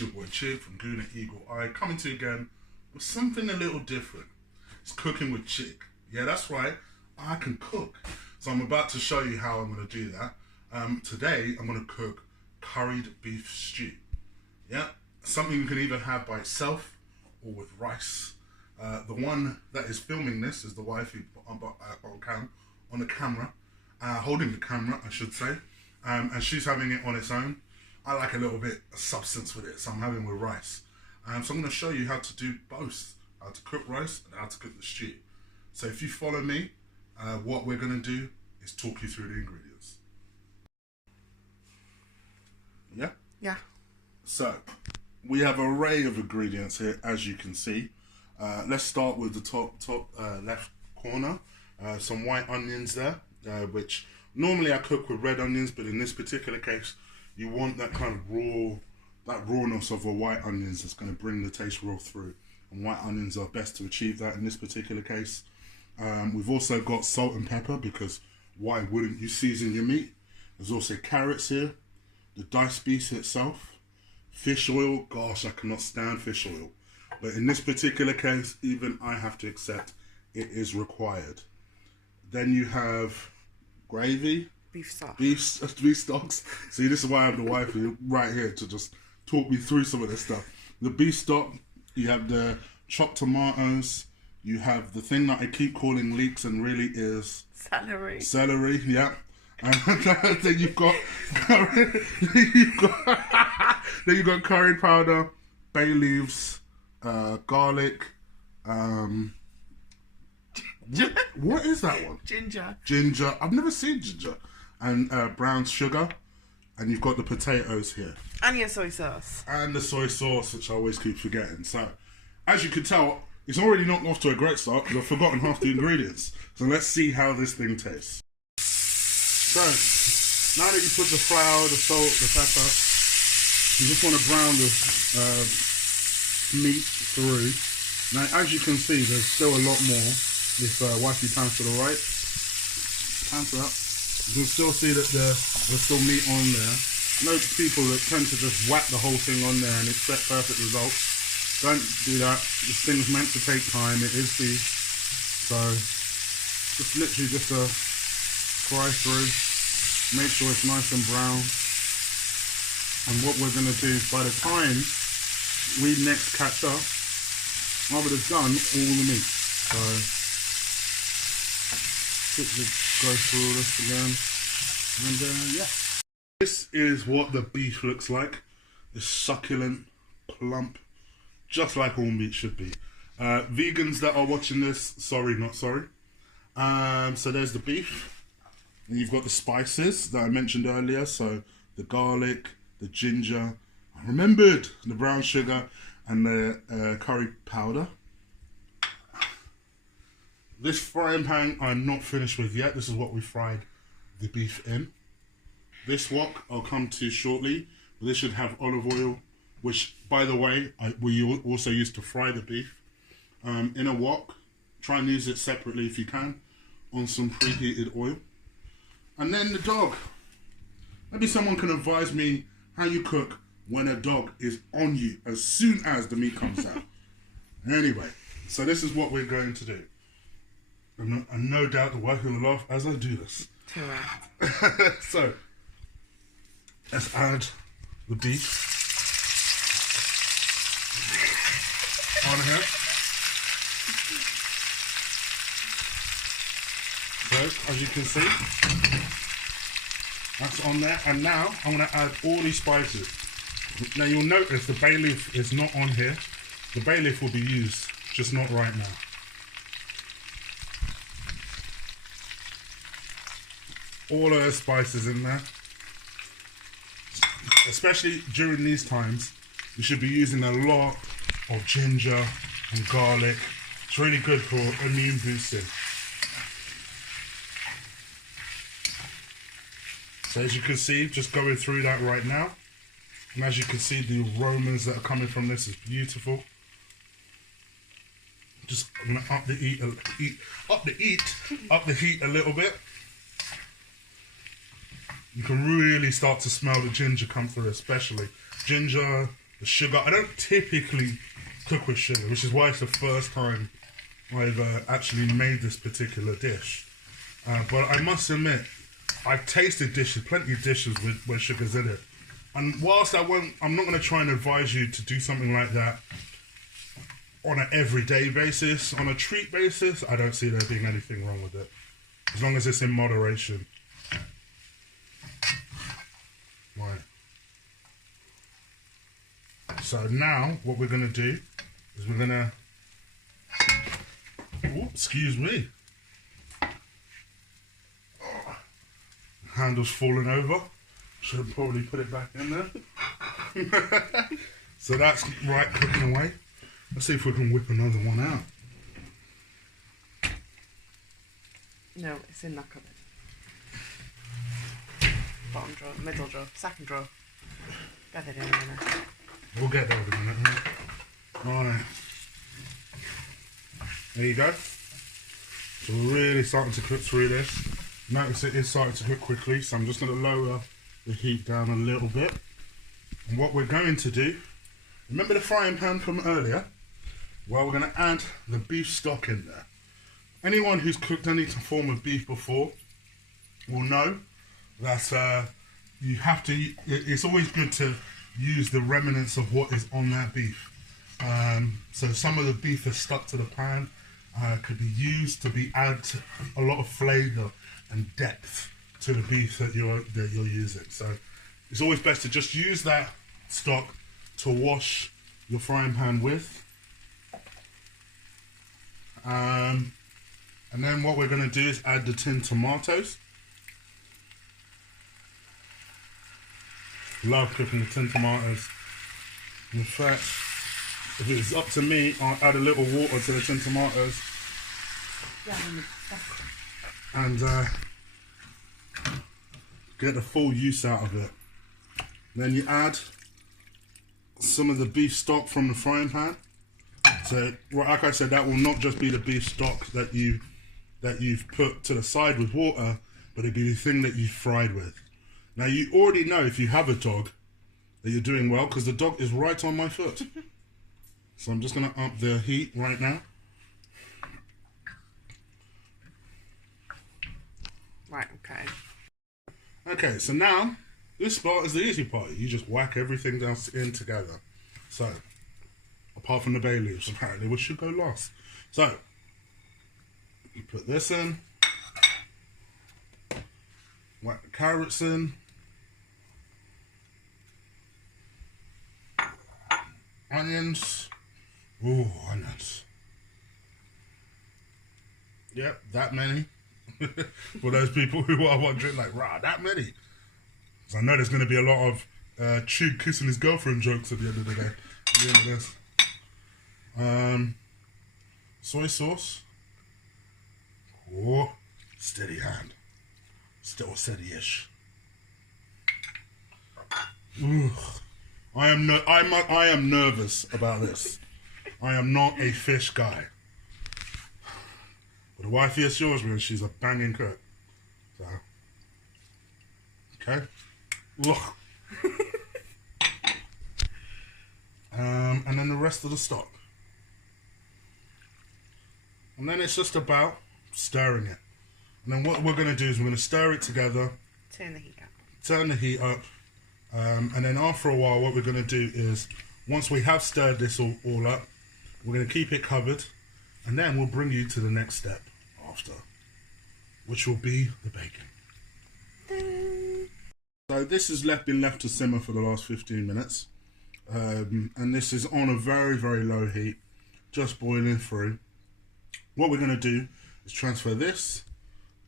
It's your boy Chig from Guna Eagle Eye, coming to you again with something a little different. It's cooking with Chig. Yeah, that's right, I can cook. So I'm about to show you how I'm going to do that. Today I'm going to cook curried beef stew. Yeah, something you can either have by itself or with rice. The one that is filming this is the wife on the camera, holding the camera I should say, and she's having it on its own. I like a little bit of substance with it, so I'm having with rice. So I'm going to show you how to do both, how to cook rice and how to cook the stew. So if you follow me, what we're going to do is talk you through the ingredients. Yeah? Yeah. So, we have an array of ingredients here, as you can see. Let's start with the top left corner. Some white onions there, which normally I cook with red onions, but in this particular case, you want that kind of rawness of a white onions that's going to bring the taste raw through. And white onions are best to achieve that in this particular case. We've also got salt and pepper, because why wouldn't you season your meat? There's also carrots here, the diced beef itself, fish oil. Gosh, I cannot stand fish oil. But in this particular case, even I have to accept it is required. Then you have gravy. Beef stock. Beef stocks. See, this is why I have the wife right here to just talk me through some of this stuff. The beef stock, you have the chopped tomatoes, you have the thing that I keep calling leeks and really is... Celery. Celery, yeah. And then you've got then you've got curry powder, bay leaves, garlic, what is that one? Ginger. Ginger. I've never seen ginger. And brown sugar. And you've got the potatoes here. And your soy sauce. And the soy sauce, which I always keep forgetting. So, as you can tell, it's already not off to a great start because I've forgotten half the ingredients. So let's see how this thing tastes. So, now that you put the flour, the salt, the pepper, you just want to brown the meat through. Now, as you can see, there's still a lot more. If wifey pans to the right, pans it up. You can still see that there's still meat on there. I know people that tend to just whack the whole thing on there and expect perfect results. Don't do that. This thing's meant to take time. It is beef. So just literally just fry through. Make sure it's nice and brown. And what we're going to do by the time we next catch up, I would have done all the meat. So quickly go through all this again, and yeah. This is what the beef looks like. It's succulent, plump, just like all meat should be. Vegans that are watching this, sorry, not sorry. So there's the beef. And you've got the spices that I mentioned earlier. So the garlic, the ginger, I remembered the brown sugar, and the curry powder. This frying pan I'm not finished with yet. This is what we fried the beef in. This wok I'll come to shortly. This should have olive oil, which, by the way, we also used to fry the beef in a wok. Try and use it separately if you can, on some preheated oil. And then the dog. Maybe someone can advise me how you cook when a dog is on you as soon as the meat comes out. Anyway, so this is what we're going to do. And no doubt the wife will laugh as I do this. Correct. So, let's add the beef on here. So, as you can see, that's on there. And now, I'm going to add all these spices. Now, you'll notice the bay leaf is not on here. The bay leaf will be used, just not right now. All of the spices in there. Especially during these times, you should be using a lot of ginger and garlic. It's really good for immune boosting. So as you can see, just going through that right now. And as you can see, the aromas that are coming from this is beautiful. Just I'm gonna up the heat a little bit. You can really start to smell the ginger come through, especially. Ginger, the sugar. I don't typically cook with sugar, which is why it's the first time I've actually made this particular dish. But I must admit, I've tasted dishes, plenty of dishes where sugar's in it. And whilst I'm not going to try and advise you to do something like that on an everyday basis, on a treat basis, I don't see there being anything wrong with it. As long as it's in moderation. Right. So now, what we're going to do is we're going to... Oh, excuse me. Oh, handle's fallen over. Should have probably put it back in there. So that's right cooking away. Let's see if we can whip another one out. No, it's in that cupboard. Bottom drawer, middle drawer, second drawer. Get it in there. We'll get there in a minute. Alright. There you go. So we're really starting to cook through this. Notice it is starting to cook quickly, so I'm just going to lower the heat down a little bit. And what we're going to do, remember the frying pan from earlier? Well, we're going to add the beef stock in there. Anyone who's cooked any form of beef before will know that you have to, it's always good to use the remnants of what is on that beef. So some of the beef that's stuck to the pan could be used to add a lot of flavour and depth to the beef that you're using. So it's always best to just use that stock to wash your frying pan with. And then what we're going to do is add the tinned tomatoes. Love cooking the tinned tomatoes. In fact, if it's up to me, I'll add a little water to the tinned tomatoes. And get the full use out of it. Then you add some of the beef stock from the frying pan. So, like I said, that will not just be the beef stock that you've put to the side with water, but it'll be the thing that you fried with. Now, you already know, if you have a dog, that you're doing well, because the dog is right on my foot. So I'm just going to up the heat right now. Right, okay. Okay, so now, this part is the easy part. You just whack everything down in together. So, apart from the bay leaves, apparently, which should go last. So, you put this in. Whack the carrots in. Onions. Ooh, onions. Yep, that many. For those people who are wondering, like, rah, that many. So I know there's going to be a lot of Chig kissing his girlfriend jokes at the end of the day. At the end of this. Soy sauce. Oh, steady hand. Still steady-ish. Ooh. I am nervous about this. I am not a fish guy. But the wifey assures me she's a banging cook. So, okay. Ugh. And then the rest of the stock. And then it's just about stirring it. And then what we're going to do is we're going to stir it together. Turn the heat up. Turn the heat up. And then after a while, what we're going to do is, once we have stirred this all up, we're going to keep it covered. And then we'll bring you to the next step after, which will be the bacon. So this has been left to simmer for the last 15 minutes. And this is on a very, very low heat, just boiling through. What we're going to do is transfer this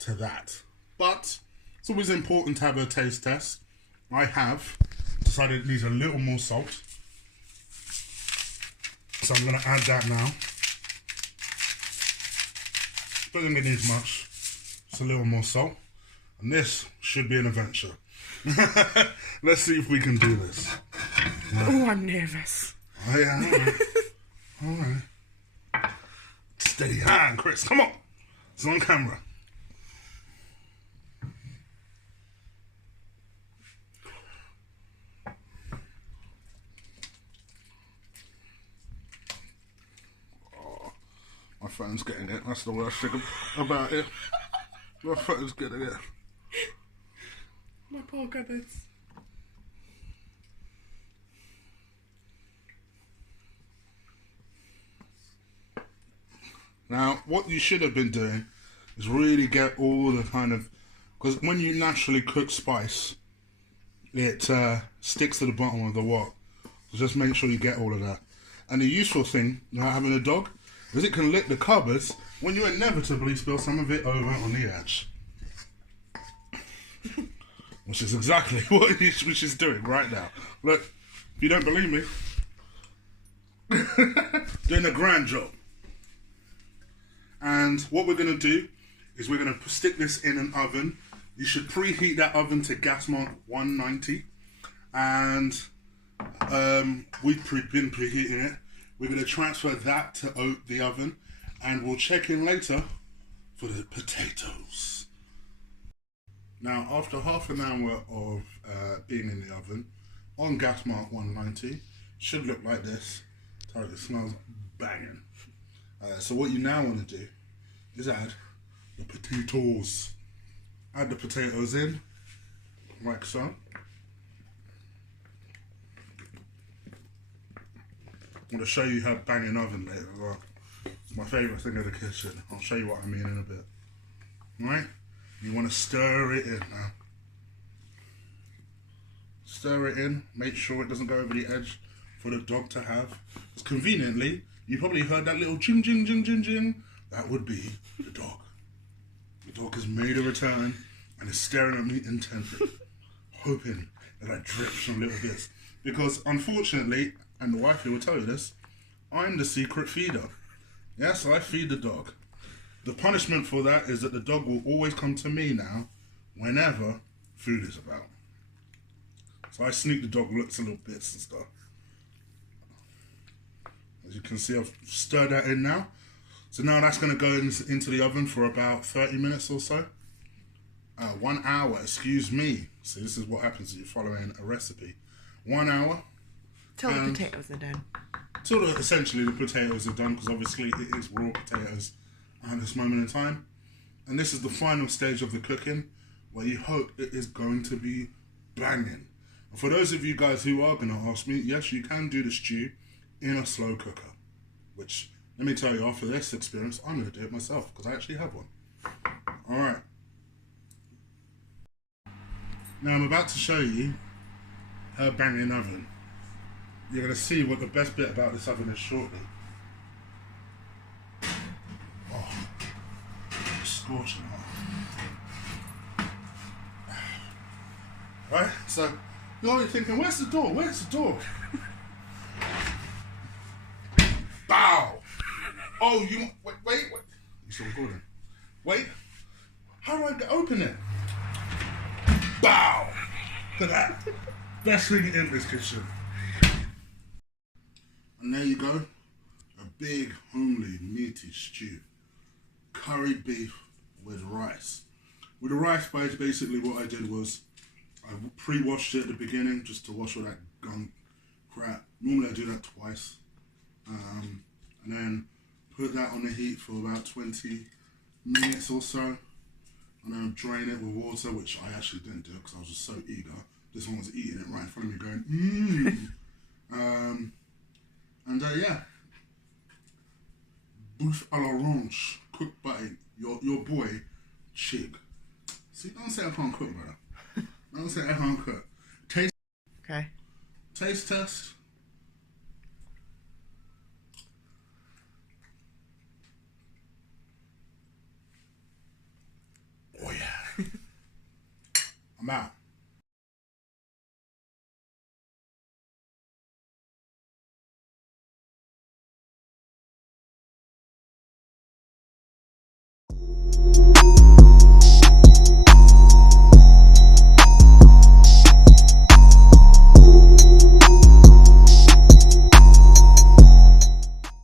to that. But it's always important to have a taste test. I have decided it needs a little more salt. So I'm going to add that now. Don't think it needs much. Just a little more salt. And this should be an adventure. Let's see if we can do this. Oh, I'm nervous. Oh, yeah, alright. Steady hand, Chris. Come on. It's on camera. phone's getting it. That's the worst thing about it. My phone's getting it. My poor cupboards. Now, what you should have been doing is really get all the kind of... Because when you naturally cook spice, it sticks to the bottom of the wok. So just make sure you get all of that. And the useful thing about having a dog is it can lick the cupboards when you inevitably spill some of it over on the edge. Which is exactly what she's doing right now. Look, if you don't believe me, doing a grand job. And what we're going to do is we're going to stick this in an oven. You should preheat that oven to gas mark 190. And we've been preheating it. We're going to transfer that to the oven. And we'll check in later for the potatoes. Now, after half an hour of being in the oven, on gas mark 190, should look like this. Sorry, it smells banging. So what you now want to do is add the potatoes. Add the potatoes in, like so. I'm going to show you how banging oven later as well. It's my favourite thing in the kitchen. I'll show you what I mean in a bit. Alright? You want to stir it in now. Stir it in, make sure it doesn't go over the edge for the dog to have. Because conveniently, you probably heard that little ching, ching, ching, ching, ching. That would be the dog. The dog has made a return and is staring at me intently, hoping that I drip some little bits. Because unfortunately, and the wifey will tell you this, I'm the secret feeder. Yes, I feed the dog. The punishment for that is that the dog will always come to me now whenever food is about. So I sneak the dog looks and little bits and stuff. As you can see, I've stirred that in now. So now that's going to go into the oven for about 30 minutes or so. 1 hour, excuse me. So this is what happens if you're following a recipe. 1 hour. Till the potatoes are done. Till essentially the potatoes are done, because obviously it is raw potatoes at this moment in time. And this is the final stage of the cooking, where you hope it is going to be banging. And for those of you guys who are going to ask me, yes, you can do the stew in a slow cooker. Which, let me tell you, after this experience, I'm going to do it myself, because I actually have one. Alright. Now I'm about to show you her banging oven. You're going to see what the best bit about this oven is shortly. Oh, it's scorching hot. Right, so you're already thinking, where's the door? Where's the door? Bow! Oh, you wait. You still recording? Wait. How do I open it? Bow! Look at that. Best thing in this kitchen. And there you go. A big, homely, meaty stew. Curried beef with rice. With the rice, basically what I did was I pre-washed it at the beginning just to wash all that gunk crap. Normally I do that twice. And then put that on the heat for about 20 minutes or so. And then drain it with water, which I actually didn't do because I was just so eager. This one was eating it right in front of me going, mmm. Yeah. Bouffe à l'orange, cooked by your boy, Chig. See, don't say I can't cook, brother. Don't say I can't cook. Taste. Okay. Taste test. Oh yeah. I'm out.